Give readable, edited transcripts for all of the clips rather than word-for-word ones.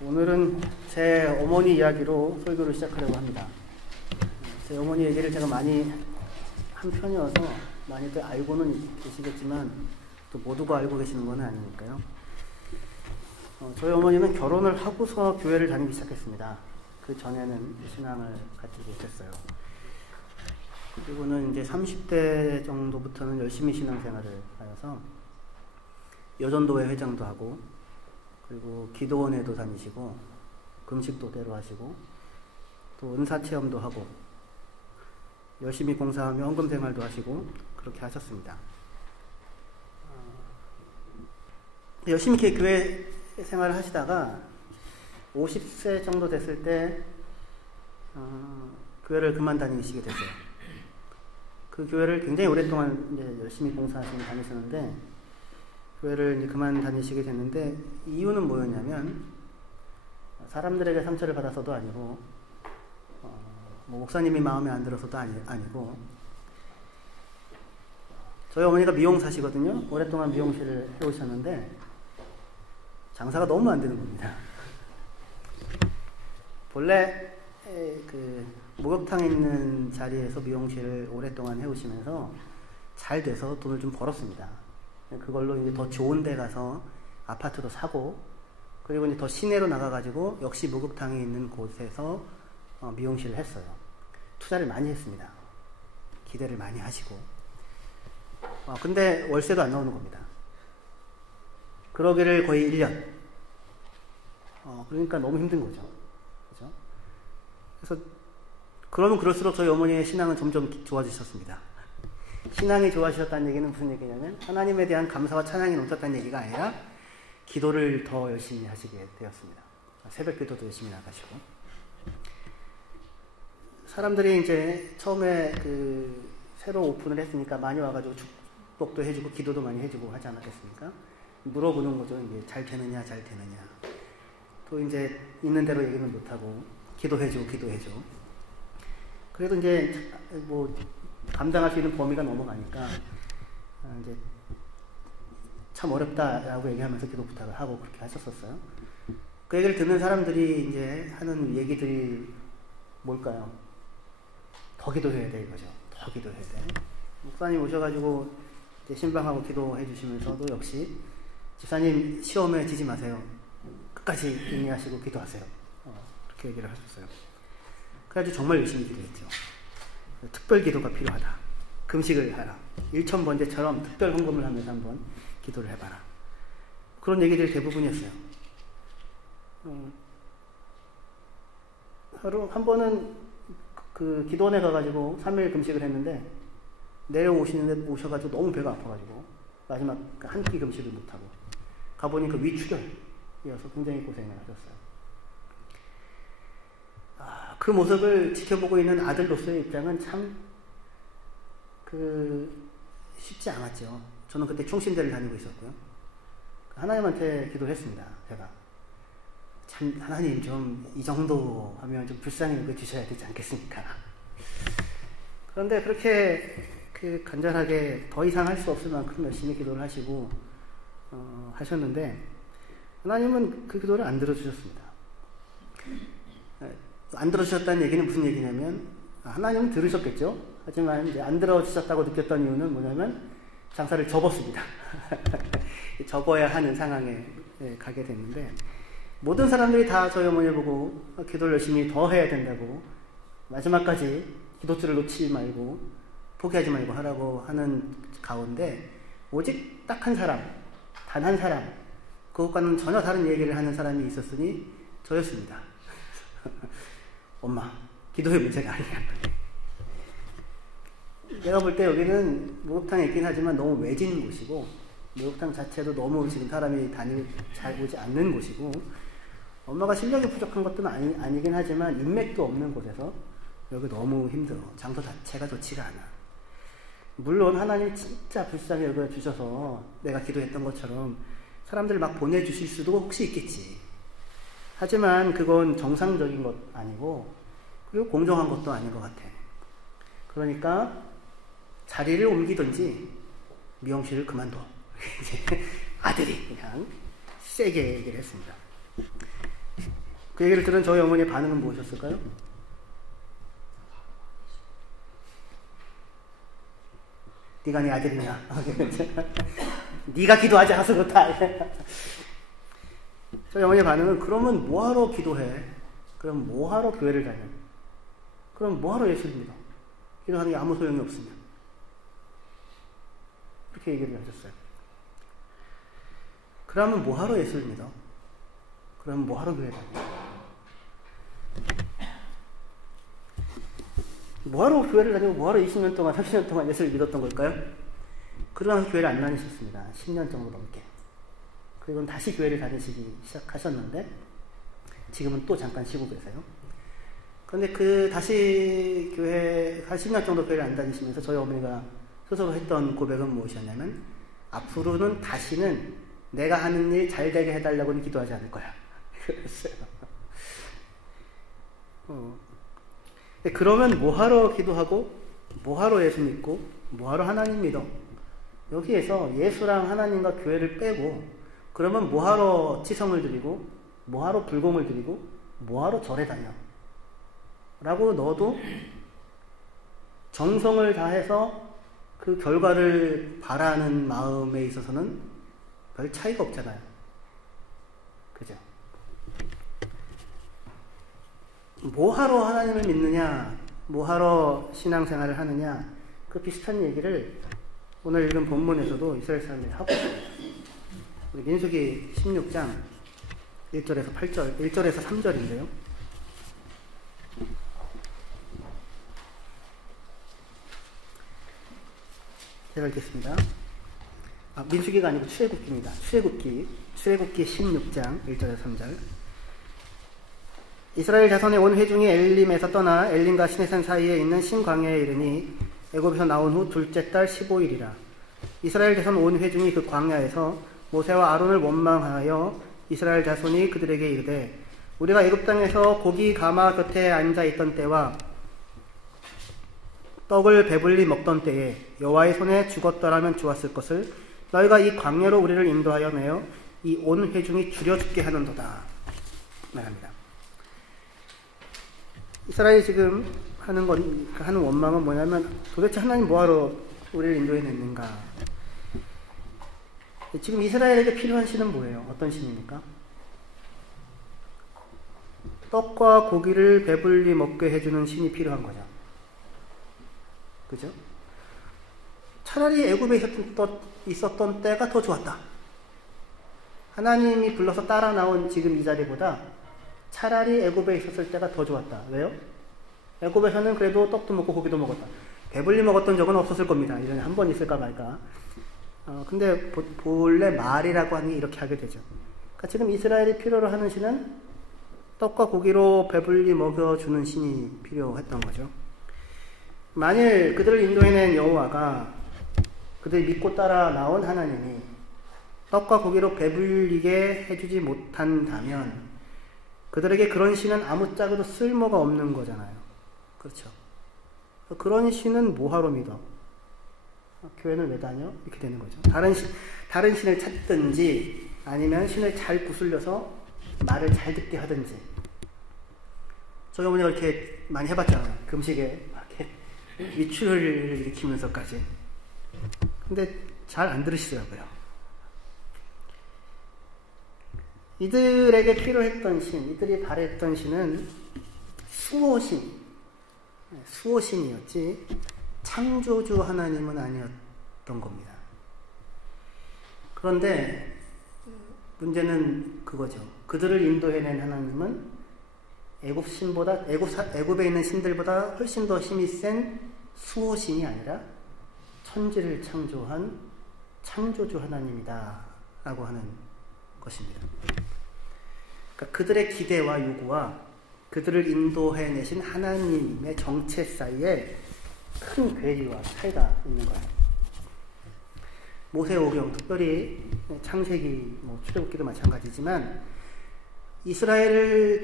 오늘은 제 어머니 이야기로 설교를 시작하려고 합니다. 제 어머니 얘기를 제가 많이 한 편이어서 많이들 알고는 계시겠지만 또 모두가 알고 계시는 건 아니니까요. 저희 어머니는 결혼을 하고서 교회를 다니기 시작했습니다. 그 전에는 신앙을 갖지 못했어요. 그리고는 이제 30대 정도부터는 열심히 신앙생활을 하여서 여전도회 회장도 하고, 그리고 기도원에도 다니시고, 금식도 때로 하시고, 또 은사체험도 하고, 열심히 봉사하며 헌금생활도 하시고, 그렇게 하셨습니다. 열심히 이렇게 교회 생활을 하시다가 50세 정도 됐을 때 교회를 그만 다니시게 됐어요. 그 교회를 굉장히 오랫동안 이제 열심히 봉사하시고 다니셨는데, 교회를 이제 그만 다니시게 됐는데, 이유는 뭐였냐면, 사람들에게 상처를 받아서도 아니고, 뭐 목사님이 마음에 안 들어서도 아니고, 저희 어머니가 미용사시거든요. 오랫동안 미용실을 해오셨는데, 장사가 너무 안 되는 겁니다. 본래 그 목욕탕에 있는 자리에서 미용실을 오랫동안 해오시면서 잘 돼서 돈을 좀 벌었습니다. 그걸로 이제 더 좋은 데 가서 아파트도 사고, 그리고 이제 더 시내로 나가가지고 역시 목욕탕에 있는 곳에서 미용실을 했어요. 투자를 많이 했습니다. 기대를 많이 하시고. 근데 월세도 안 나오는 겁니다. 그러기를 거의 1년. 그러니까 너무 힘든 거죠. 그죠? 그래서 그러면 그럴수록 저희 어머니의 신앙은 점점 좋아지셨습니다. 신앙이 좋아지셨다는 얘기는 무슨 얘기냐면, 하나님에 대한 감사와 찬양이 넘쳤다는 얘기가 아니라 기도를 더 열심히 하시게 되었습니다. 새벽 기도도 열심히 나가시고. 사람들이 이제 처음에 새로 오픈을 했으니까 많이 와가지고 축복도 해주고 기도도 많이 해주고 하지 않았겠습니까? 물어보는 거죠. 이제 잘 되느냐, 잘 되느냐. 또 이제 있는 대로 얘기는 못하고, 기도해줘. 그래도 이제 뭐 감당할 수 있는 범위가 넘어가니까 이제 참 어렵다라고 얘기하면서 기도 부탁을 하고 그렇게 하셨었어요. 그 얘기를 듣는 사람들이 이제 하는 얘기들이 뭘까요? 더 기도해야 돼, 이거죠. 더 기도해야 돼. 목사님 오셔가지고 이제 신방하고 기도해 주시면서도 역시, 집사님 시험에 지지 마세요. 끝까지 인내하시고 기도하세요. 그렇게 얘기를 하셨어요. 그래가지고 정말 열심히 기도했죠. 특별 기도가 필요하다. 금식을 하라. 일천번제처럼 특별 헌금을 하면서 한번 기도를 해봐라. 그런 얘기들이 대부분이었어요. 하루 한 번은 그 기도원에 가가지고 3일 금식을 했는데, 오셔가지고 너무 배가 아파가지고 마지막 한 끼 금식을 못하고 가보니까 위축혈이어서 굉장히 고생을 하셨어요. 그 모습을 지켜보고 있는 아들로서의 입장은 참 쉽지 않았죠. 저는 그때 충신대를 다니고 있었고요. 하나님한테 기도를 했습니다. 제가 참, 하나님 좀 이 정도 하면 좀 불쌍히 여겨주셔야 되지 않겠습니까? 그런데 그렇게 간절하게 더 이상 할 수 없을 만큼 열심히 기도를 하시고 하셨는데, 하나님은 그 기도를 안 들어주셨습니다. 안 들어주셨다는 얘기는 무슨 얘기냐면, 하나님은 들으셨겠죠? 하지만 이제 안 들어주셨다고 느꼈던 이유는 뭐냐면, 장사를 접었습니다. 접어야 하는 상황에 가게 됐는데, 모든 사람들이 다 저희 어머니 보고 기도를 열심히 더 해야 된다고, 마지막까지 기도줄을 놓지 말고 포기하지 말고 하라고 하는 가운데, 오직 딱 한 사람, 단 한 사람, 그것과는 전혀 다른 얘기를 하는 사람이 있었으니 저였습니다. 엄마, 기도의 문제가 아니야. 내가 볼 때 여기는 목욕탕에 있긴 하지만 너무 외진 곳이고, 목욕탕 자체도 너무 지금 사람이 잘 오지 않는 곳이고, 엄마가 실력이 부족한 것도 아니긴 하지만 인맥도 없는 곳에서 여기 너무 힘들어. 장소 자체가 좋지가 않아. 물론 하나님 진짜 불쌍히 여겨주셔서 내가 기도했던 것처럼 사람들 막 보내주실 수도 혹시 있겠지. 하지만 그건 정상적인 것 아니고, 그리고 공정한 것도 아닌 것 같아. 그러니까 자리를 옮기든지 미용실을 그만둬. 아들이 그냥 세게 얘기를 했습니다. 그 얘기를 들은 저희 어머니의 반응은 무엇이었을까요? 네가 네 아들이냐? 네가 기도하지 않아서 그렇다. 저희 어머니의 반응은 그러면 뭐하러 기도해? 그럼 뭐하러 교회를 다녀? 그럼 뭐하러 예수를 믿어? 기도하는 게 아무 소용이 없으면. 그렇게 얘기를 하셨어요. 그러면 뭐하러 예수를 믿어? 그럼 뭐하러 교회 다녀? 뭐하러 교회를 다니고 뭐하러 20년 동안 30년 동안 예수를 믿었던 걸까요? 그러면서 교회를 안 다니셨습니다. 10년 정도 넘게. 그리고 다시 교회를 다니시기 시작하셨는데 지금은 또 잠깐 쉬고 계세요. 그런데 그 다시 교회 한 10년 정도 교회를 안 다니시면서 저희 어머니가 스스로 했던 고백은 무엇이었냐면 앞으로는 다시는 내가 하는 일 잘 되게 해달라고는 기도하지 않을 거야. 그랬어요. 그러면 뭐하러 기도하고 뭐하러 예수 믿고 뭐하러 하나님 믿어? 여기에서 예수랑 하나님과 교회를 빼고 그러면 뭐하러 치성을 드리고 뭐하러 불공을 드리고 뭐하러 절에 다녀? 라고 넣어도 정성을 다해서 그 결과를 바라는 마음에 있어서는 별 차이가 없잖아요. 그죠? 뭐하러 하나님을 믿느냐, 뭐하러 신앙생활을 하느냐, 그 비슷한 얘기를 오늘 읽은 본문에서도 이스라엘 사람들이 하고 있어요. 우리 민수기 16장 1절에서 8절, 1절에서 3절인데요. 제가 읽겠습니다. 민수기가 아니고 출애굽기입니다. 출애굽기 16장 1절에서 3절. 이스라엘 자손의 온 회중이 엘림에서 떠나 엘림과 시내산 사이에 있는 신광야에 이르니 애굽에서 나온 후 둘째 달 15일이라. 이스라엘 자손 온 회중이 그 광야에서 모세와 아론을 원망하여 이스라엘 자손이 그들에게 이르되 우리가 애굽 땅에서 고기 가마 곁에 앉아 있던 때와 떡을 배불리 먹던 때에 여호와의 손에 죽었더라면 좋았을 것을 너희가 이 광야로 우리를 인도하여 내어 이 온 회중이 죽여 죽게 하는도다 말합니다. 이스라엘이 지금 하는 원망은 뭐냐면 도대체 하나님 뭐하러 우리를 인도해냈는가? 지금 이스라엘에게 필요한 신은 뭐예요? 어떤 신입니까? 떡과 고기를 배불리 먹게 해주는 신이 필요한 거죠. 그죠? 차라리 애굽에 있었던 때가 더 좋았다. 하나님이 불러서 따라 나온 지금 이 자리보다 차라리 애굽에 있었을 때가 더 좋았다. 왜요? 애굽에서는 그래도 떡도 먹고 고기도 먹었다. 배불리 먹었던 적은 없었을 겁니다. 1년에 한 번 있을까 말까. 근데 본래 말이라고 하니 이렇게 하게 되죠. 그러니까 지금 이스라엘이 필요로 하는 신은 떡과 고기로 배불리 먹여주는 신이 필요했던 거죠. 만일 그들을 인도해낸 여호와가 그들이 믿고 따라 나온 하나님이 떡과 고기로 배불리게 해주지 못한다면 그들에게 그런 신은 아무짝에도 쓸모가 없는 거잖아요. 그렇죠. 그런 신은 뭐하러 믿어? 교회는 왜 다녀? 이렇게 되는 거죠. 다른 신을 찾든지 아니면 신을 잘 구슬려서 말을 잘 듣게 하든지. 저희 어머니가 이렇게 많이 해봤잖아요. 금식에 이렇게 위출을 일으키면서까지. 근데 잘 안 들으시더라고요. 이들에게 필요했던 신, 이들이 바랬던 신은 수호신이었지 창조주 하나님은 아니었던 겁니다. 그런데 문제는 그거죠. 그들을 인도해낸 하나님은 애굽에 있는 신들보다 훨씬 더 힘이 센 수호신이 아니라 천지를 창조한 창조주 하나님이다 라고 하는 것입니다. 그러니까 그들의 기대와 요구와 그들을 인도해내신 하나님의 정체 사이에 큰 괴리와 차이가 있는 거예요. 모세오경, 특별히 창세기, 출애굽기도 마찬가지지만 이스라엘을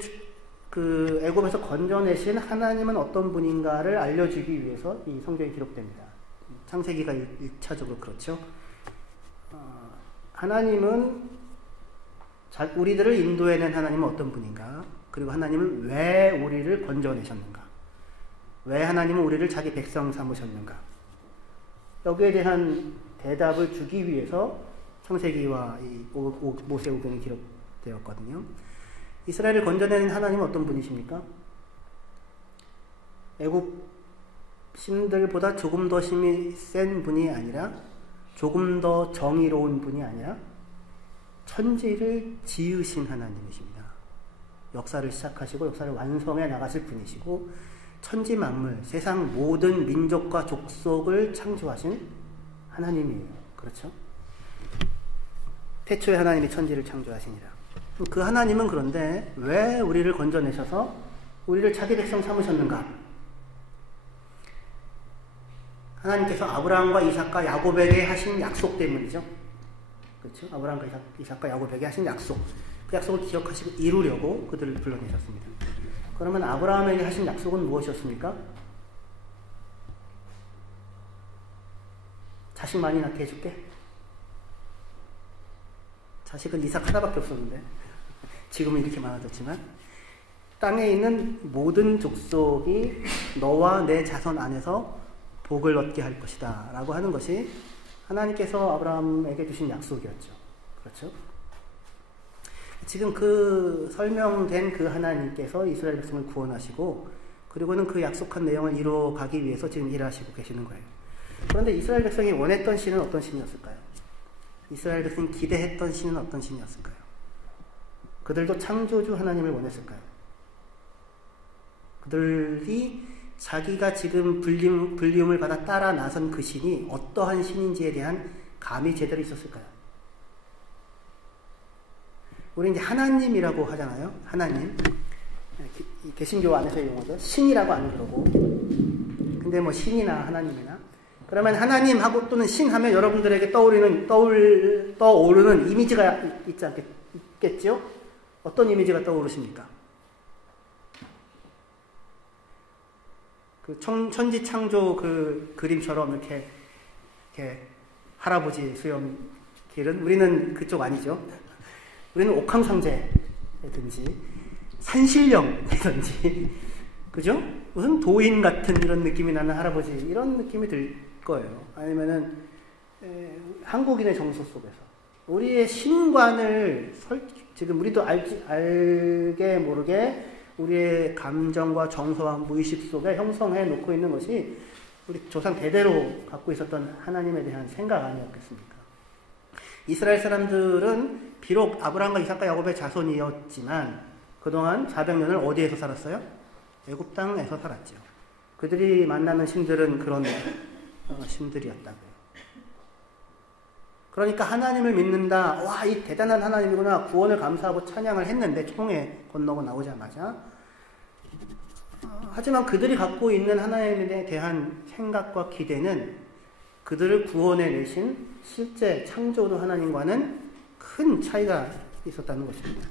애굽에서 건져내신 하나님은 어떤 분인가를 알려주기 위해서 이 성경이 기록됩니다. 창세기가 1차적으로 그렇죠. 하나님은 우리들을 인도해낸 하나님은 어떤 분인가? 그리고 하나님은 왜 우리를 건져내셨는가? 왜 하나님은 우리를 자기 백성 삼으셨는가? 여기에 대한 대답을 주기 위해서 창세기와 이 모세오경이 기록되었거든요. 이스라엘을 건져내는 하나님은 어떤 분이십니까? 애굽 신들보다 조금 더 힘이 센 분이 아니라, 조금 더 정의로운 분이 아니라 천지를 지으신 하나님이십니다. 역사를 시작하시고 역사를 완성해 나가실 분이시고, 천지 만물, 세상 모든 민족과 족속을 창조하신 하나님이에요. 그렇죠? 태초에 하나님이 천지를 창조하시니라. 그 하나님은 그런데 왜 우리를 건져내셔서 우리를 자기 백성 삼으셨는가? 하나님께서 아브라함과 이삭과 야곱에게 하신 약속 때문이죠. 그렇죠? 아브라함과 이삭과 야곱에게 하신 약속. 그 약속을 기억하시고 이루려고 그들을 불러내셨습니다. 그러면 아브라함에게 하신 약속은 무엇이었습니까? 자식 많이 낳게 해줄게. 자식은 이삭 하나밖에 없었는데 지금은 이렇게 많아졌지만, 땅에 있는 모든 족속이 너와 내 자손 안에서 복을 얻게 할 것이다 라고 하는 것이 하나님께서 아브라함에게 주신 약속이었죠. 그렇죠? 지금 그 설명된 그 하나님께서 이스라엘 백성을 구원하시고, 그리고는 그 약속한 내용을 이루어가기 위해서 지금 일하시고 계시는 거예요. 그런데 이스라엘 백성이 원했던 신은 어떤 신이었을까요? 이스라엘 백성이 기대했던 신은 어떤 신이었을까요? 그들도 창조주 하나님을 원했을까요? 그들이 자기가 지금 불리움을 받아 따라 나선 그 신이 어떠한 신인지에 대한 감이 제대로 있었을까요? 우리 이제 하나님이라고 하잖아요. 하나님. 개신교 안에서의 용어죠. 신이라고 안 그러고. 근데 뭐 신이나 하나님이나. 그러면 하나님하고 또는 신 하면 여러분들에게 떠오르는 이미지가 있겠죠? 어떤 이미지가 떠오르십니까? 그 천지 창조 그 그림처럼 이렇게 할아버지 수염 길은, 우리는 그쪽 아니죠. 우리는 옥황상제라든지 산신령이든지, 그죠? 무슨 도인 같은 이런 느낌이 나는 할아버지, 이런 느낌이 들 거예요. 아니면은 한국인의 정서 속에서 우리의 신관을 지금 우리도 알게 모르게 우리의 감정과 정서와 무의식 속에 형성해 놓고 있는 것이 우리 조상 대대로 갖고 있었던 하나님에 대한 생각 아니었겠습니까? 이스라엘 사람들은 비록 아브라함과 이삭과 야곱의 자손이었지만 그동안 400년을 어디에서 살았어요? 애굽 땅에서 살았죠. 그들이 만나는 신들은 그런 신들이었다고요. 그러니까 하나님을 믿는다. 와, 이 대단한 하나님이구나. 구원을 감사하고 찬양을 했는데, 총에 건너고 나오자마자. 하지만 그들이 갖고 있는 하나님에 대한 생각과 기대는 그들을 구원해 내신 실제 창조주 하나님과는 큰 차이가 있었다는 것입니다.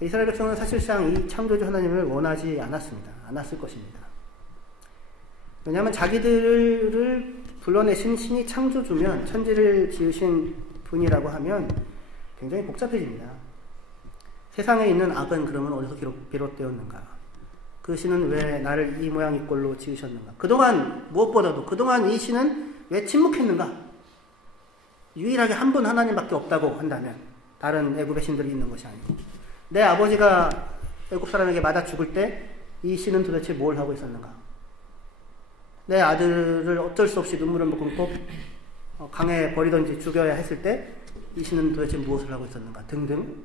이스라엘 백성은 사실상 이 창조주 하나님을 원하지 않았습니다. 않았을 것입니다. 왜냐하면 자기들을 불러내신 신이 창조주면, 천지를 지으신 분이라고 하면 굉장히 복잡해집니다. 세상에 있는 악은 그러면 어디서 비롯되었는가? 그 신은 왜 나를 이 모양 이 꼴로 지으셨는가? 그동안 무엇보다도 그동안 이 신은 왜 침묵했는가? 유일하게 한 분 하나님밖에 없다고 한다면, 다른 애굽의 신들이 있는 것이 아니고, 내 아버지가 애굽 사람에게 맞아 죽을 때 이 신은 도대체 뭘 하고 있었는가? 내 아들을 어쩔 수 없이 눈물을 머금고 강에 버리든지 죽여야 했을 때 이 신은 도대체 무엇을 하고 있었는가 등등,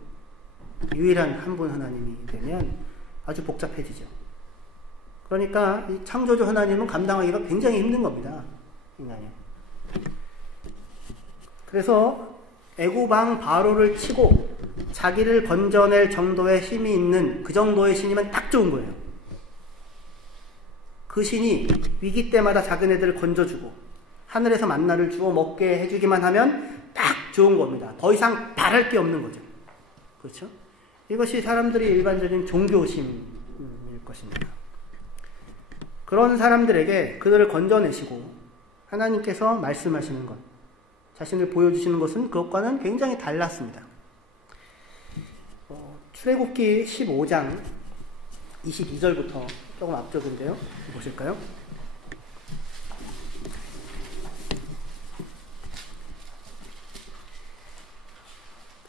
유일한 한 분 하나님이 되면 아주 복잡해지죠. 그러니까 이 창조주 하나님은 감당하기가 굉장히 힘든 겁니다. 인간이. 그래서 애굽 왕 바로를 치고 자기를 건져낼 정도의 힘이 있는 그 정도의 신이면 딱 좋은 거예요. 그 신이 위기 때마다 작은 애들을 건져주고 하늘에서 만나를 주워 먹게 해주기만 하면 딱 좋은 겁니다. 더 이상 바랄 게 없는 거죠. 그렇죠? 이것이 사람들이 일반적인 종교심일 것입니다. 그런 사람들에게 그들을 건져내시고 하나님께서 말씀하시는 것, 자신을 보여주시는 것은 그것과는 굉장히 달랐습니다. 출애굽기 15장 22절부터 조금 앞쪽인데요. 보실까요?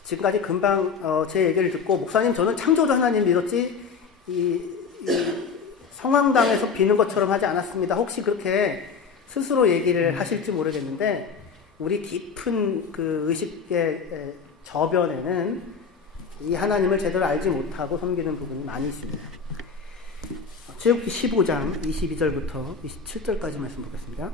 지금까지 금방 제 얘기를 듣고 목사님 저는 창조주 하나님 믿었지 이 성황당에서 비는 것처럼 하지 않았습니다. 혹시 그렇게 스스로 얘기를 하실지 모르겠는데 우리 깊은 그 의식의 저변에는 이 하나님을 제대로 알지 못하고 섬기는 부분이 많이 있습니다. 출애굽기 15장 22절부터 27절까지 말씀 보겠습니다.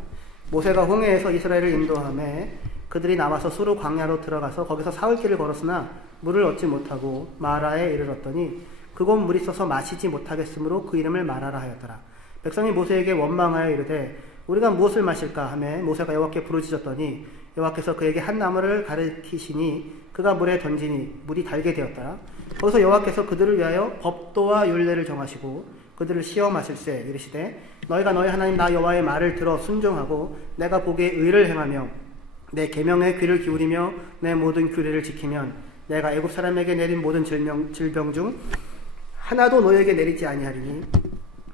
모세가 홍해에서 이스라엘을 인도하매 그들이 나와서 수르 광야로 들어가서 거기서 사흘길을 걸었으나 물을 얻지 못하고 마라에 이르렀더니 그곳 물이 써서 마시지 못하겠으므로 그 이름을 마라라 하였더라. 백성이 모세에게 원망하여 이르되 우리가 무엇을 마실까 하매 모세가 여호와께 부르짖었더니 여호와께서 그에게 한 나무를 가르치시니 그가 물에 던지니 물이 달게 되었더라. 거기서 여호와께서 그들을 위하여 법도와 율례를 정하시고 그들을 시험하실세 이르시되 너희가 너희 하나님 나 여호와의 말을 들어 순종하고 내가 보기에 의를 행하며 내 계명에 귀를 기울이며 내 모든 규례를 지키면 내가 애굽 사람에게 내린 모든 질병 중 하나도 너희에게 내리지 아니하리니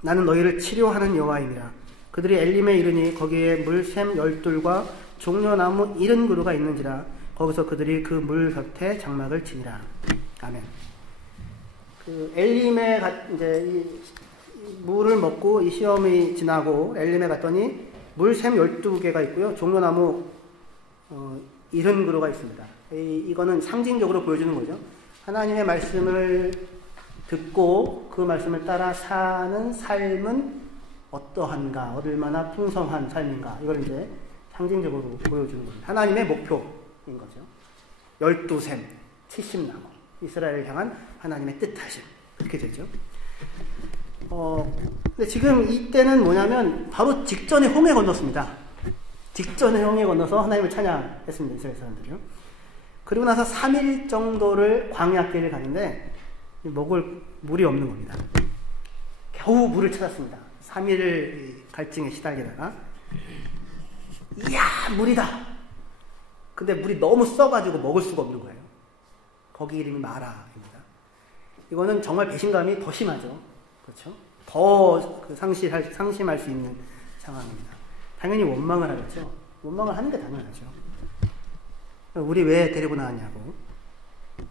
나는 너희를 치료하는 여호와이니라. 그들이 엘림에 이르니 거기에 물샘 12과 종려나무 70그루가 있는지라. 거기서 그들이 그 물 곁에 장막을 치니라. 아멘. 그 엘림에 이제 이 물을 먹고 이 시험이 지나고 엘림에 갔더니 물샘 12개가 있고요. 종려나무 70그루가 있습니다. 이거는 상징적으로 보여주는 거죠. 하나님의 말씀을 듣고 그 말씀을 따라 사는 삶은 어떠한가, 얼마나 풍성한 삶인가, 이걸 이제 상징적으로 보여주는 겁니다. 하나님의 목표인 거죠. 12샘, 70나무, 이스라엘을 향한 하나님의 뜻하심, 그렇게 되죠. 근데 지금 이때는 뭐냐면 바로 직전에 홍해 건넜습니다. 직전에 홍해 건너서 하나님을 찬양했습니다. 이스라엘 사람들이요. 그리고 나서 3일 정도를 광야길을 가는데 먹을 물이 없는 겁니다. 겨우 물을 찾았습니다. 3일 갈증에 시달리다가 이야 물이다. 근데 물이 너무 써가지고 먹을 수가 없는 거예요. 거기 이름이 마라입니다. 이거는 정말 배신감이 더 심하죠. 그렇죠? 더 상심할 수 있는 상황입니다. 당연히 원망을 하겠죠. 원망을 하는 게 당연하죠. 우리 왜 데리고 나왔냐고.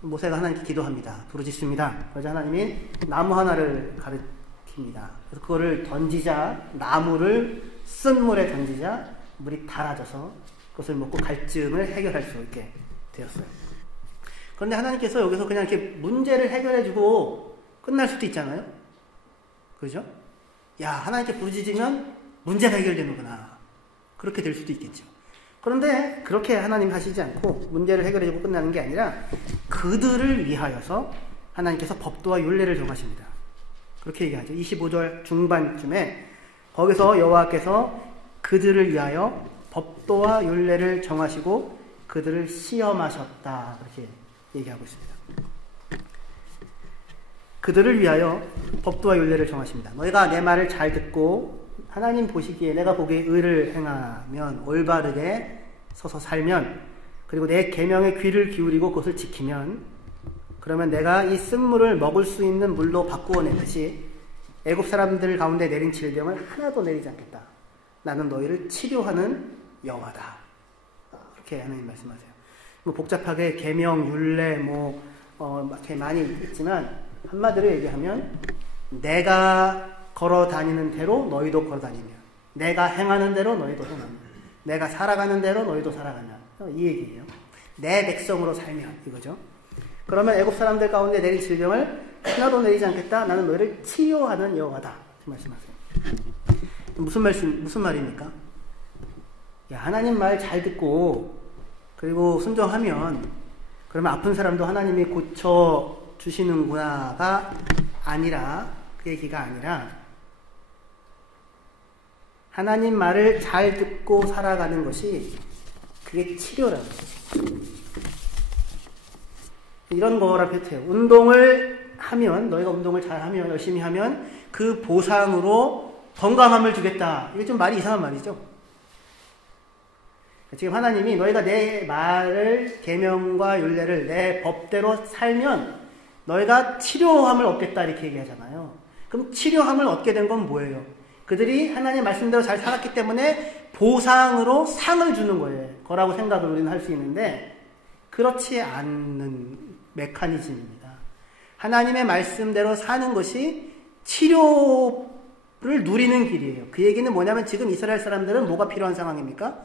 모세가 하나님께 기도합니다. 부르짖습니다. 그러자 하나님이 나무 하나를 가르칩니다. 그래서 그거를 던지자, 나무를 쓴 물에 던지자 물이 달아져서 그것을 먹고 갈증을 해결할 수 있게 되었어요. 그런데 하나님께서 여기서 그냥 이렇게 문제를 해결해주고 끝날 수도 있잖아요. 그죠? 야, 하나님께 부르짖으면 문제가 해결되는구나. 그렇게 될 수도 있겠죠. 그런데 그렇게 하나님 하시지 않고 문제를 해결해주고 끝나는 게 아니라 그들을 위하여서 하나님께서 법도와 율례를 정하십니다. 그렇게 얘기하죠. 25절 중반쯤에 거기서 여호와께서 그들을 위하여 법도와 율례를 정하시고 그들을 시험하셨다. 그렇게 얘기하고 있습니다. 그들을 위하여 법도와 율례를 정하십니다. 너희가 내 말을 잘 듣고 하나님 보시기에 내가 보기에 의를 행하면 올바르게 서서 살면 그리고 내 계명에 귀를 기울이고 그것을 지키면 그러면 내가 이 쓴물을 먹을 수 있는 물로 바꾸어 내듯이 애굽 사람들 가운데 내린 질병을 하나도 내리지 않겠다. 나는 너희를 치료하는 여호와다. 그렇게 하나님 말씀하세요. 뭐 복잡하게 계명, 율례 이렇게 많이 있지만 한마디로 얘기하면 내가 걸어 다니는 대로 너희도 걸어 다니며 내가 행하는 대로 너희도 행하며 내가 살아가는 대로 너희도 살아가냐. 이 얘기예요. 내 백성으로 살면 이거죠. 그러면 애굽 사람들 가운데 내린 질병을 하나도 내리지 않겠다. 나는 너희를 치료하는 여호와다. 말씀하세요. 무슨 말입니까? 야, 하나님 말 잘 듣고 그리고 순종하면 그러면 아픈 사람도 하나님이 고쳐 주시는구나가 아니라 그 얘기가 아니라 하나님 말을 잘 듣고 살아가는 것이 그게 치료라는 거죠. 이런 거라 표현해요. 운동을 하면 너희가 운동을 잘하면 열심히 하면 그 보상으로 건강함을 주겠다. 이게 좀 말이 이상한 말이죠. 지금 하나님이 너희가 내 말을 계명과 율례를 내 법대로 살면 너희가 치료함을 얻겠다 이렇게 얘기하잖아요. 그럼 치료함을 얻게 된 건 뭐예요? 그들이 하나님 말씀대로 잘 살았기 때문에 보상으로 상을 주는 거라고 생각을 우리는 할 수 있는데 그렇지 않는 메커니즘입니다. 하나님의 말씀대로 사는 것이 치료를 누리는 길이에요. 그 얘기는 뭐냐면 지금 이스라엘 사람들은 뭐가 필요한 상황입니까?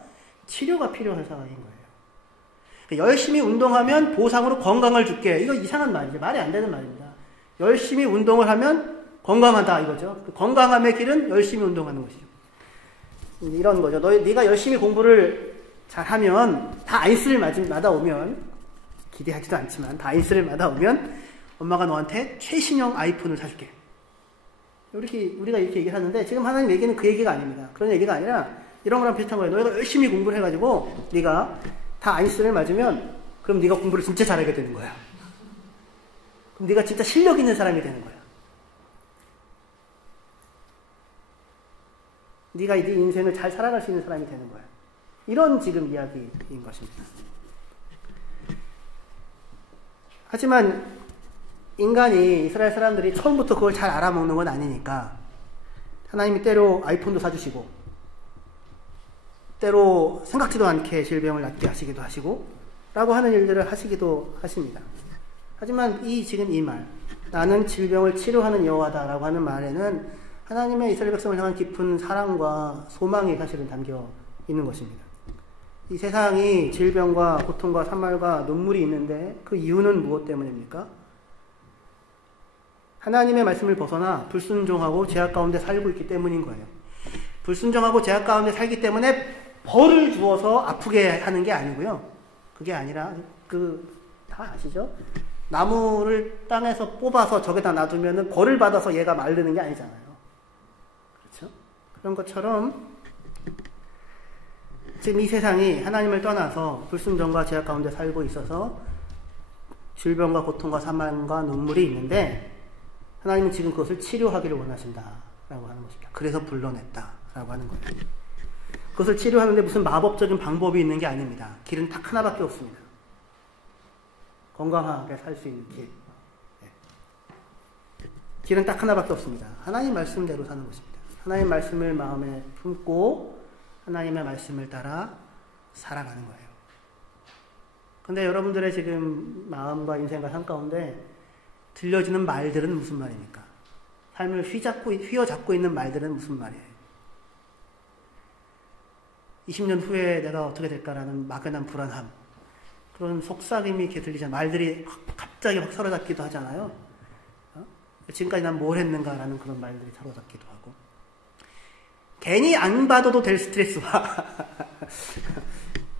치료가 필요한 상황인 거예요. 열심히 운동하면 보상으로 건강을 줄게. 이거 이상한 말이죠. 말이 안 되는 말입니다. 열심히 운동을 하면 건강하다 이거죠. 건강함의 길은 열심히 운동하는 것이죠. 이런 거죠. 네가 열심히 공부를 잘하면 다 아인스를 맞아오면 기대하지도 않지만 다 아인스를 맞아오면 엄마가 너한테 최신형 아이폰을 사줄게. 우리가 이렇게 얘기하는데 지금 하나님 얘기는 그 얘기가 아닙니다. 그런 얘기가 아니라 이런 거랑 비슷한 거예요. 너희가 열심히 공부를 해가지고 네가 다 아인스를 맞으면 그럼 네가 공부를 진짜 잘하게 되는 거야. 그럼 네가 진짜 실력 있는 사람이 되는 거야. 네가 네 인생을 잘 살아갈 수 있는 사람이 되는 거야. 이런 지금 이야기인 것입니다. 하지만 인간이 이스라엘 사람들이 처음부터 그걸 잘 알아먹는 건 아니니까 하나님이 때로 아이폰도 사주시고 때로 생각지도 않게 질병을 낫게 하시기도 하시고 라고 하는 일들을 하시기도 하십니다. 하지만 지금 이 말 나는 질병을 치료하는 여호와다 라고 하는 말에는 하나님의 이스라엘 백성을 향한 깊은 사랑과 소망이 사실은 담겨 있는 것입니다. 이 세상이 질병과 고통과 산말과 눈물이 있는데 그 이유는 무엇 때문입니까? 하나님의 말씀을 벗어나 불순종하고 죄악 가운데 살고 있기 때문인 거예요. 불순종하고 죄악 가운데 살기 때문에 벌을 주어서 아프게 하는 게 아니고요. 그게 아니라 다 아시죠? 나무를 땅에서 뽑아서 저기다 놔두면 벌을 받아서 얘가 마르는 게 아니잖아요. 그렇죠? 그런 것처럼 지금 이 세상이 하나님을 떠나서 불순종과 죄악 가운데 살고 있어서 질병과 고통과 사망과 눈물이 있는데 하나님은 지금 그것을 치료하기를 원하신다라고 하는 것입니다. 그래서 불러냈다라고 하는 거예요. 그것을 치료하는데 무슨 마법적인 방법이 있는 게 아닙니다. 길은 딱 하나밖에 없습니다. 건강하게 살 수 있는 길. 길은 딱 하나밖에 없습니다. 하나님 말씀대로 사는 것입니다. 하나님 말씀을 마음에 품고 하나님의 말씀을 따라 살아가는 거예요. 근데 여러분들의 지금 마음과 인생과 삶 가운데 들려지는 말들은 무슨 말입니까? 삶을 휘어잡고 있는 말들은 무슨 말이에요? 20년 후에 내가 어떻게 될까라는 막연한 불안함, 그런 속삭임이 이렇게 들리잖아요. 말들이 갑자기 확 사로잡기도 하잖아요. 지금까지 난 뭘 했는가라는 그런 말들이 사로잡기도 하고, 괜히 안 받아도 될 스트레스와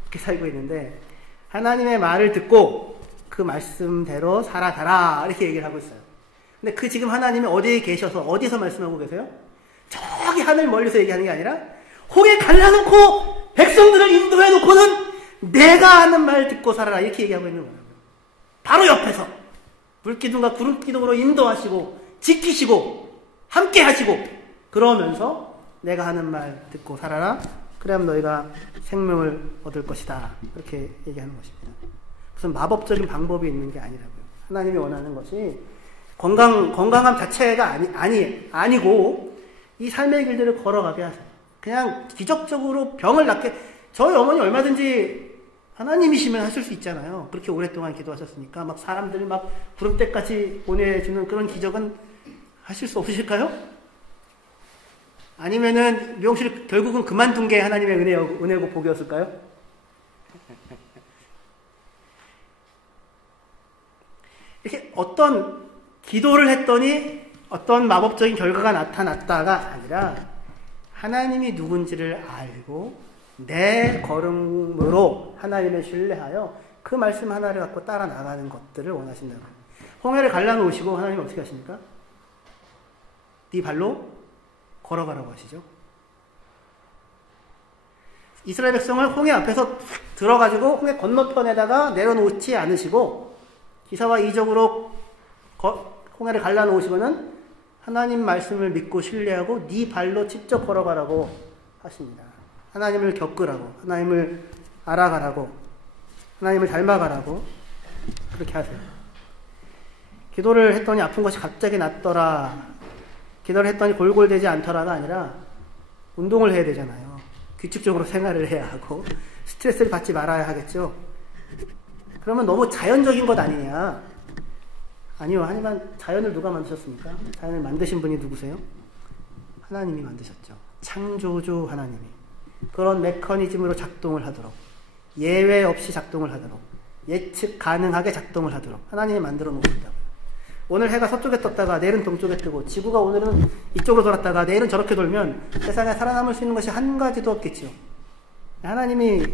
그렇게 살고 있는데 하나님의 말을 듣고 그 말씀대로 살아가라 이렇게 얘기를 하고 있어요. 근데 지금 하나님이 어디에 계셔서 어디서 말씀하고 계세요? 저기 하늘 멀리서 얘기하는 게 아니라 홍해 갈라놓고 백성들을 인도해놓고는 내가 하는 말 듣고 살아라 이렇게 얘기하고 있는 거예요. 바로 옆에서 물기둥과 구름기둥으로 인도하시고 지키시고 함께 하시고 그러면서 내가 하는 말 듣고 살아라. 그래야만 너희가 생명을 얻을 것이다. 이렇게 얘기하는 것입니다. 무슨 마법적인 방법이 있는 게 아니라고요. 하나님이 원하는 것이 건강함 자체가 아니고 이 삶의 길들을 걸어가게 하세요. 그냥 기적적으로 병을 낫게, 저희 어머니 얼마든지 하나님이시면 하실 수 있잖아요. 그렇게 오랫동안 기도하셨으니까 막 사람들을 막 구름대까지 보내주는 그런 기적은 하실 수 없으실까요? 아니면은 미용실 결국은 그만둔 게 하나님의 은혜고 복이었을까요? 이렇게 어떤 기도를 했더니 어떤 마법적인 결과가 나타났다가 아니라 하나님이 누군지를 알고 내 걸음으로 하나님을 신뢰하여 그 말씀 하나를 갖고 따라 나가는 것들을 원하신다는 거예요. 홍해를 갈라놓으시고 하나님은 어떻게 하십니까? 네 발로 걸어가라고 하시죠. 이스라엘 백성을 홍해 앞에서 들어가지고 홍해 건너편에다가 내려놓지 않으시고 기사와 이적으로 홍해를 갈라놓으시고는 하나님 말씀을 믿고 신뢰하고 네 발로 직접 걸어가라고 하십니다. 하나님을 겪으라고, 하나님을 알아가라고, 하나님을 닮아가라고 그렇게 하세요. 기도를 했더니 아픈 것이 갑자기 낫더라, 기도를 했더니 골골대지 않더라가 아니라 운동을 해야 되잖아요. 규칙적으로 생활을 해야 하고 스트레스를 받지 말아야 하겠죠. 그러면 너무 자연적인 것 아니냐? 아니요. 하지만 자연을 누가 만드셨습니까? 자연을 만드신 분이 누구세요? 하나님이 만드셨죠. 창조주 하나님이. 그런 메커니즘으로 작동을 하도록, 예외 없이 작동을 하도록, 예측 가능하게 작동을 하도록 하나님이 만들어 놓으신다고요. 오늘 해가 서쪽에 떴다가 내일은 동쪽에 뜨고, 지구가 오늘은 이쪽으로 돌았다가 내일은 저렇게 돌면 세상에 살아남을 수 있는 것이 한 가지도 없겠죠. 하나님이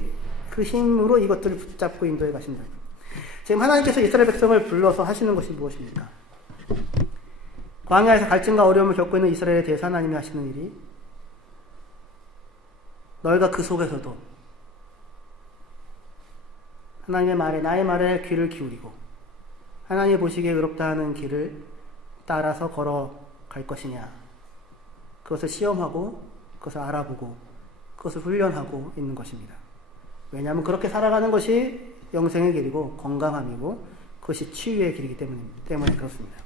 그 힘으로 이것들을 붙잡고 인도해 가신다. 지금 하나님께서 이스라엘 백성을 불러서 하시는 것이 무엇입니까? 광야에서 갈증과 어려움을 겪고 있는 이스라엘에 대해서 하나님이 하시는 일이, 너희가 그 속에서도 하나님의 말에, 나의 말에 귀를 기울이고 하나님이 보시기에 의롭다 하는 길을 따라서 걸어갈 것이냐, 그것을 시험하고 그것을 알아보고 그것을 훈련하고 있는 것입니다. 왜냐하면 그렇게 살아가는 것이 영생의 길이고 건강함이고 그것이 치유의 길이기 때문에 그렇습니다.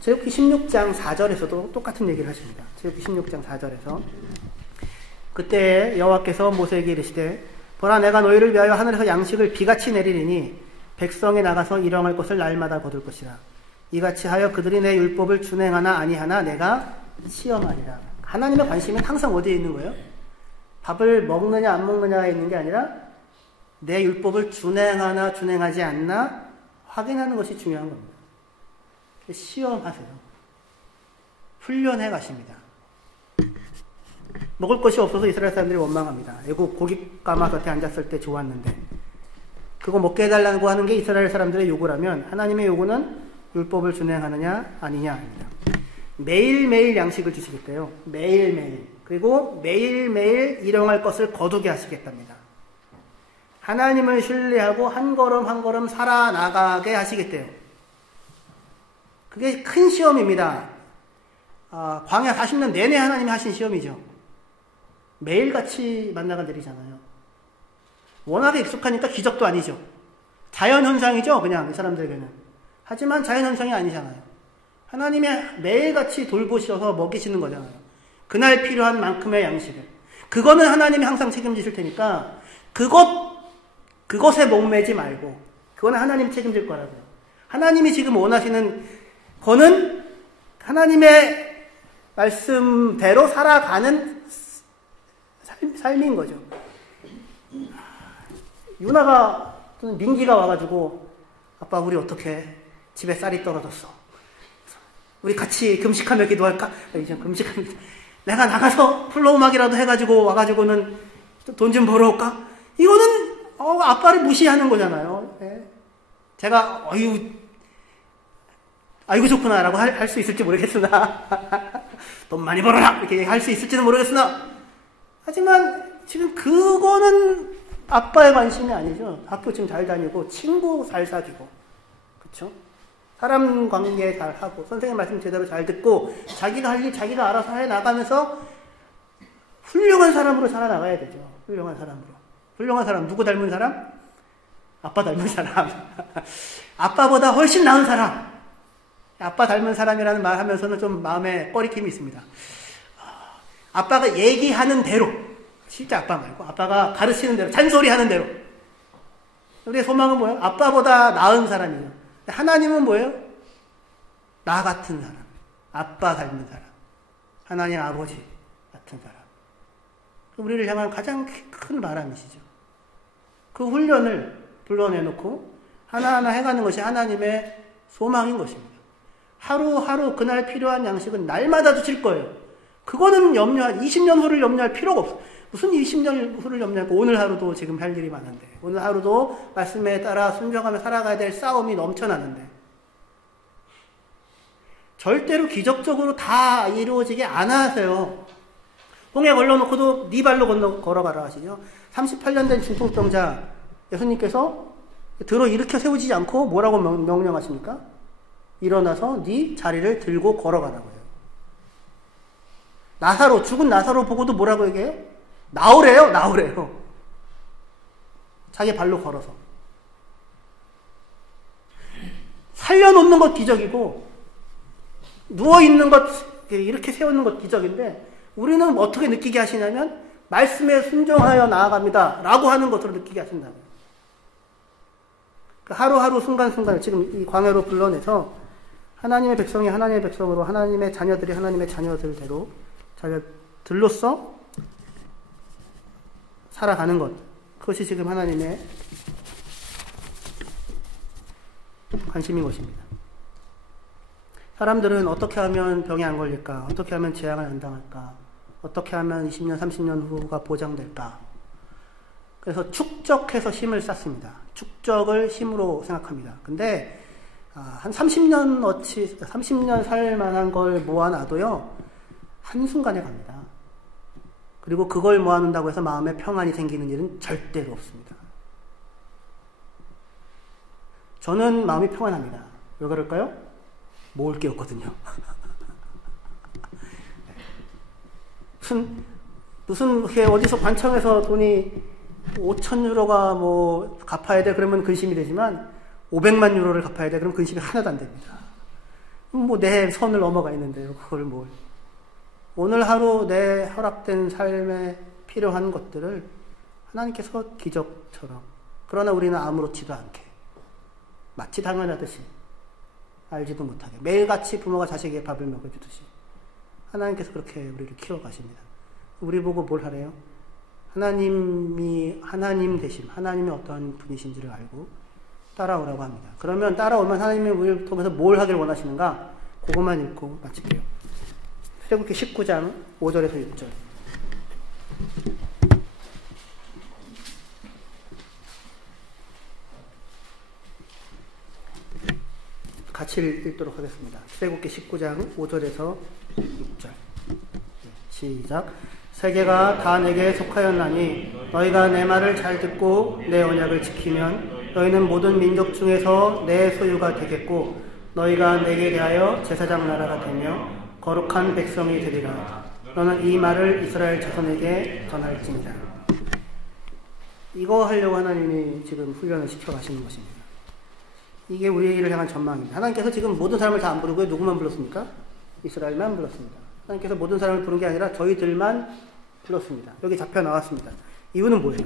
출애굽기 16장 4절에서도 똑같은 얘기를 하십니다. 출애굽기 16장 4절에서 그때 여호와께서 모세에게 이르시되 보라, 내가 너희를 위하여 하늘에서 양식을 비같이 내리리니 백성에 나가서 일용할 것을 날마다 거둘 것이라. 이같이 하여 그들이 내 율법을 준행하나 아니하나 내가 시험하리라. 하나님의 관심은 항상 어디에 있는 거예요? 밥을 먹느냐 안 먹느냐에 있는 게 아니라 내 율법을 준행하나 준행하지 않나 확인하는 것이 중요한 겁니다. 시험하세요. 훈련해 가십니다. 먹을 것이 없어서 이스라엘 사람들이 원망합니다. 애국 고깃가마 곁에 앉았을 때 좋았는데, 그거 먹게 해달라고 하는 게 이스라엘 사람들의 요구라면 하나님의 요구는 율법을 준행하느냐 아니냐 아닙니다. 매일매일 양식을 주시겠대요. 매일매일. 그리고 매일매일 일용할 것을 거두게 하시겠답니다. 하나님을 신뢰하고 한 걸음 한 걸음 살아나가게 하시겠대요. 그게 큰 시험입니다. 광야 40년 내내 하나님이 하신 시험이죠. 매일같이 만나가 내리잖아요. 워낙에 익숙하니까 기적도 아니죠. 자연현상이죠, 그냥 이 사람들에게는. 하지만 자연현상이 아니잖아요. 하나님이 매일같이 돌보셔서 먹이시는 거잖아요. 그날 필요한 만큼의 양식을. 그거는 하나님이 항상 책임지실 테니까 그것에 목매지 말고, 그거는 하나님 책임질 거라고요. 하나님이 지금 원하시는 거는 하나님의 말씀대로 살아가는 삶인 거죠. 유나가 또는 민기가 와가지고, 아빠 우리 어떻게 집에 쌀이 떨어졌어, 우리 같이 금식하며 기도할까? 이제 금식합니다. 내가 나가서 플로우막이라도 해가지고 와가지고는 돈 좀 벌어올까? 이거는 아빠를 무시하는 거잖아요. 네. 제가 아이고 좋구나라고 할 수 있을지 모르겠으나 돈 많이 벌어라 이렇게 할 수 있을지는 모르겠으나, 하지만 지금 그거는 아빠의 관심이 아니죠. 학교 지금 잘 다니고 친구 잘 사귀고, 그렇죠? 사람 관계 잘 하고 선생님 말씀 제대로 잘 듣고 자기가 할 일 자기가 알아서 해 나가면서 훌륭한 사람으로 살아나가야 되죠. 훌륭한 사람으로. 훌륭한 사람 누구 닮은 사람? 아빠 닮은 사람. 아빠보다 훨씬 나은 사람. 아빠 닮은 사람이라는 말 하면서는 좀 마음에 꺼리낌이 있습니다. 아빠가 얘기하는 대로, 실제 아빠 말고 아빠가 가르치는 대로, 잔소리하는 대로. 우리의 소망은 뭐예요? 아빠보다 나은 사람이에요. 하나님은 뭐예요? 나 같은 사람, 아빠 닮은 사람, 하나님 아버지 같은 사람. 우리를 향한 가장 큰 바람이시죠. 그 훈련을 불러내놓고 하나하나 해가는 것이 하나님의 소망인 것입니다. 하루하루 그날 필요한 양식은 날마다 주실 거예요. 그거는 20년 후를 염려할 필요가 없어요. 무슨 20년 후를 염려하고, 오늘 하루도 지금 할 일이 많은데, 오늘 하루도 말씀에 따라 순종하며 살아가야 될 싸움이 넘쳐나는데, 절대로 기적적으로 다 이루어지게 안 하세요. 홍해 걸러놓고도 네 발로 걸어가라 하시죠. 38년 된 중풍병자 예수님께서 들어 일으켜 세우지 않고 뭐라고 명령하십니까? 일어나서 네 자리를 들고 걸어가라고요. 나사로, 죽은 나사로 보고도 뭐라고 얘기해요? 나오래요. 자기 발로 걸어서. 살려놓는 것 기적이고 누워있는 것 이렇게 세우는 것 기적인데 우리는 어떻게 느끼게 하시냐면 말씀에 순종하여 나아갑니다 라고 하는 것으로 느끼게 하신다고요. 하루하루 순간순간을 지금 이 광야로 불러내서 하나님의 백성이 하나님의 백성으로 하나님의 자녀들이 하나님의 자녀들대로 자녀들로서 살아가는 것, 그것이 지금 하나님의 관심인 것입니다. 사람들은 어떻게 하면 병에 안 걸릴까? 어떻게 하면 재앙을 안 당할까? 어떻게 하면 20년, 30년 후가 보장될까? 그래서 축적해서 힘을 쌓습니다. 축적을 힘으로 생각합니다. 근데 한 30년 살 만한 걸 모아놔도요, 한순간에 갑니다. 그리고 그걸 모아놓는다고 해서 마음에 평안이 생기는 일은 절대로 없습니다. 저는 마음이 평안합니다. 왜 그럴까요? 모을 게 없거든요. 무슨 어디서 관청에서 돈이 5천 유로가 뭐 갚아야 돼 그러면 근심이 되지만 500만 유로를 갚아야 돼 그러면 근심이 하나도 안 됩니다. 뭐 내 선을 넘어가 있는데요. 그걸 뭘. 오늘 하루 내 허락된 삶에 필요한 것들을 하나님께서 기적처럼, 그러나 우리는 아무렇지도 않게 마치 당연하듯이 알지도 못하게 매일같이 부모가 자식에게 밥을 먹여주듯이 하나님께서 그렇게 우리를 키워가십니다. 우리 보고 뭘 하래요? 하나님이 하나님 되심, 하나님이 어떠한 분이신지를 알고 따라오라고 합니다. 그러면 따라오면 하나님이 우리를 통해서 뭘 하길 원하시는가? 그것만 읽고 마칠게요. 출애굽기 19장 5절에서 6절. 같이 읽도록 하겠습니다. 출애굽기 19장 5절에서 6절. 시작. 세계가 다 내게 속하였나니 너희가 내 말을 잘 듣고 내 언약을 지키면 너희는 모든 민족 중에서 내 소유가 되겠고 너희가 내게 대하여 제사장 나라가 되며 거룩한 백성이 되리라. 너는 이 말을 이스라엘 자손에게 전할지니라. 이거 하려고 하나님이 지금 훈련을 시켜가시는 것입니다. 이게 우리를 향한 전망입니다. 하나님께서 지금 모든 사람을 다 안 부르고 누구만 불렀습니까? 이스라엘만 불렀습니다. 하나님께서 모든 사람을 부른 게 아니라 저희들만 불렀습니다. 여기 잡혀 나왔습니다. 이유는 뭐예요?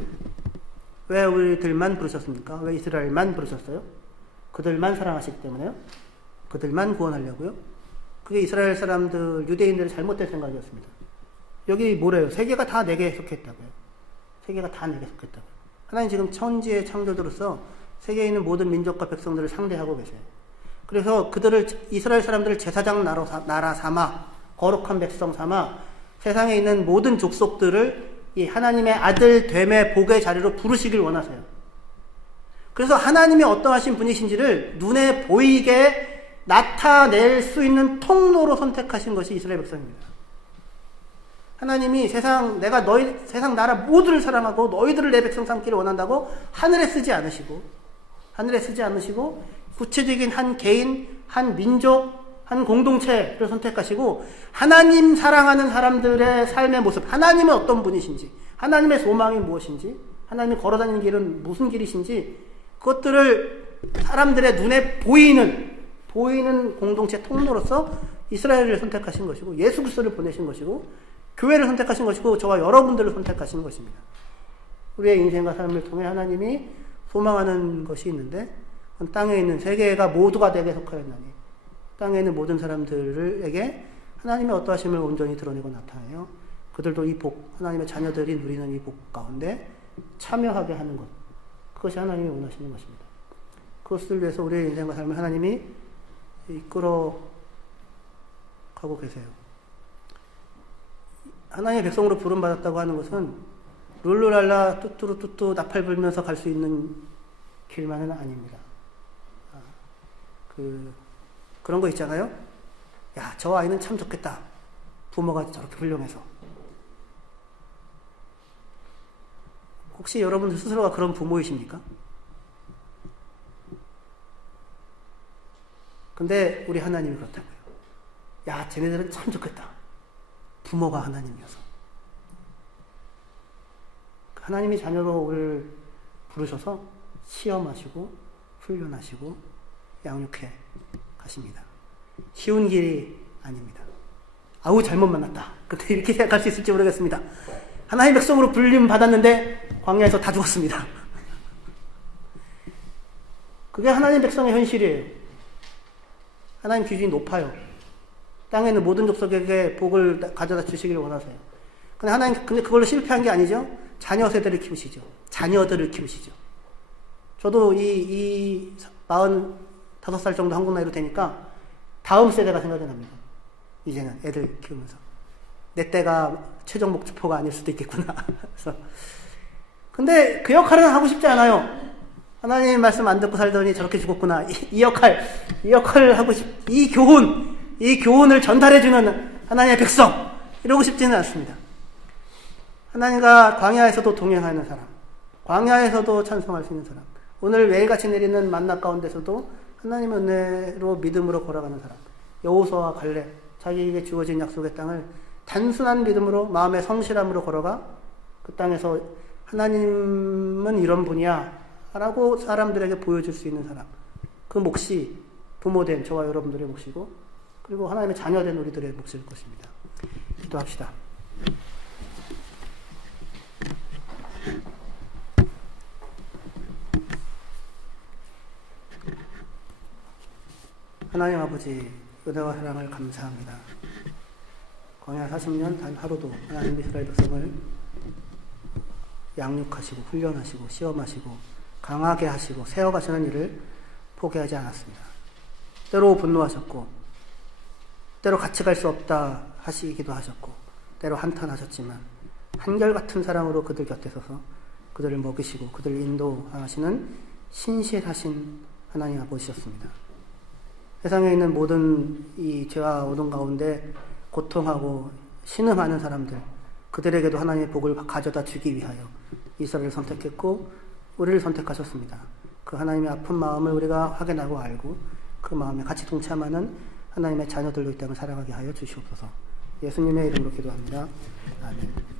왜 우리들만 부르셨습니까? 왜 이스라엘만 부르셨어요? 그들만 사랑하시기 때문에요? 그들만 구원하려고요? 그게 이스라엘 사람들, 유대인들의 잘못된 생각이었습니다. 여기 뭐래요? 세계가 다 내게 속했다고요. 세계가 다 내게 속했다고요. 하나님 지금 천지의 창조주로서 세계에 있는 모든 민족과 백성들을 상대하고 계세요. 그래서 그들을, 이스라엘 사람들을 제사장 나라 삼아, 거룩한 백성 삼아, 세상에 있는 모든 족속들을 이 하나님의 아들 됨의 복의 자리로 부르시길 원하세요. 그래서 하나님이 어떠하신 분이신지를 눈에 보이게 나타낼 수 있는 통로로 선택하신 것이 이스라엘 백성입니다. 하나님이 세상 나라 모두를 사랑하고 너희들을 내 백성 삼기를 원한다고 하늘에 쓰지 않으시고 구체적인 한 개인, 한 민족, 한 공동체를 선택하시고 하나님 사랑하는 사람들의 삶의 모습, 하나님은 어떤 분이신지, 하나님의 소망이 무엇인지, 하나님이 걸어다니는 길은 무슨 길이신지, 그것들을 사람들의 눈에 보이는 공동체 통로로서 이스라엘을 선택하신 것이고, 예수 그리스도를 보내신 것이고, 교회를 선택하신 것이고, 저와 여러분들을 선택하신 것입니다. 우리의 인생과 삶을 통해 하나님이 소망하는 것이 있는데, 땅에 있는 세계가 모두가 내게 속하였나니, 땅에 있는 모든 사람들에게 하나님의 어떠하심을 온전히 드러내고 나타내요. 그들도 이 복, 하나님의 자녀들이 누리는 이 복 가운데 참여하게 하는 것, 그것이 하나님이 원하시는 것입니다. 그것을 위해서 우리의 인생과 삶을 하나님이 이끌어 가고 계세요. 하나님의 백성으로 부름받았다고 하는 것은 룰루랄라 뚜뚜루뚜뚜 나팔 불면서 갈 수 있는 길만은 아닙니다. 그런 거 있잖아요. 야, 저 아이는 참 좋겠다. 부모가 저렇게 훌륭해서. 혹시 여러분들 스스로가 그런 부모이십니까? 근데 우리 하나님이 그렇다고요. 야, 쟤네들은 참 좋겠다. 부모가 하나님이어서. 하나님이 자녀로 우리를 부르셔서 시험하시고 훈련하시고 양육해 가십니다. 쉬운 길이 아닙니다. 아우 잘못 만났다. 근데 이렇게 생각할 수 있을지 모르겠습니다. 하나님의 백성으로 불림 받았는데 광야에서 다 죽었습니다. 그게 하나님 백성의 현실이에요. 하나님 기준이 높아요. 땅에 있는 모든 족속에게 복을 가져다 주시기를 원하세요. 근데 하나님, 근데 그걸로 실패한 게 아니죠. 자녀 세대를 키우시죠. 자녀들을 키우시죠. 저도 이 45살 정도 한국 나이로 되니까 다음 세대가 생각이 납니다. 이제는 애들 키우면서. 내 때가 최종 목표가 아닐 수도 있겠구나. 그래서. 근데 그 역할은 하고 싶지 않아요. 하나님 말씀 안 듣고 살더니 저렇게 죽었구나. 이 역할을 하고 이 교훈을 전달해주는 하나님의 백성. 이러고 싶지는 않습니다. 하나님과 광야에서도 동행하는 사람. 광야에서도 찬송할 수 있는 사람. 오늘 매일같이 내리는 만나 가운데서도 하나님의 은혜로 믿음으로 걸어가는 사람. 여호수아와 갈렙, 자기에게 주어진 약속의 땅을 단순한 믿음으로 마음의 성실함으로 걸어가 그 땅에서 하나님은 이런 분이야 라고 사람들에게 보여줄 수 있는 사람. 그 몫이 부모된 저와 여러분들의 몫이고 그리고 하나님의 자녀된 우리들의 몫일 것입니다. 기도합시다. 하나님 아버지, 은혜와 사랑을 감사합니다. 광야 40년 단 하루도 하나님 이스라엘 백성을 양육하시고 훈련하시고 시험하시고 강하게 하시고 세워가시는 일을 포기하지 않았습니다. 때로 분노하셨고 때로 같이 갈 수 없다 하시기도 하셨고 때로 한탄하셨지만 한결같은 사랑으로 그들 곁에 서서 그들을 먹이시고 그들을 인도하시는 신실하신 하나님 아버지셨습니다. 세상에 있는 모든 이 죄와 어둠 가운데 고통하고 신음하는 사람들, 그들에게도 하나님의 복을 가져다 주기 위하여 이스라엘을 선택했고 우리를 선택하셨습니다. 그 하나님의 아픈 마음을 우리가 확인하고 알고 그 마음에 같이 동참하는 하나님의 자녀들로 이 땅을 사랑하게 하여 주시옵소서. 예수님의 이름으로 기도합니다. 아멘.